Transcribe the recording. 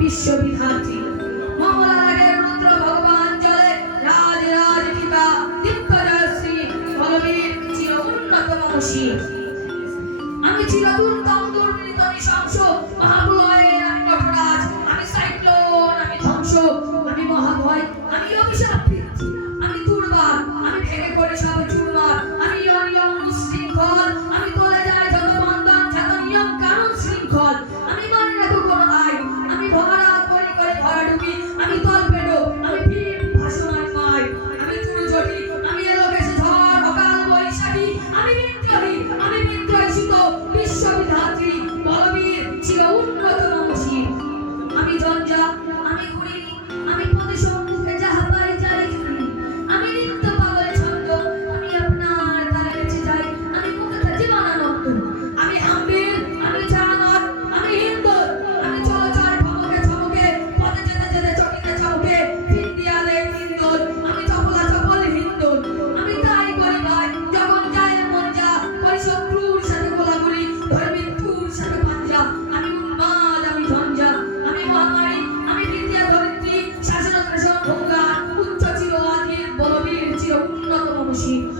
বিশ্ববিধাত্রী। মঙ্গলা রাগের রুদ্র ভগবান জলে, রাজ রাজ পিতা দিব্য জয়শ্রী বলবীর চির উন্নত মম চিরদুর্দম দুর্নীত নৃশংস মহা promise you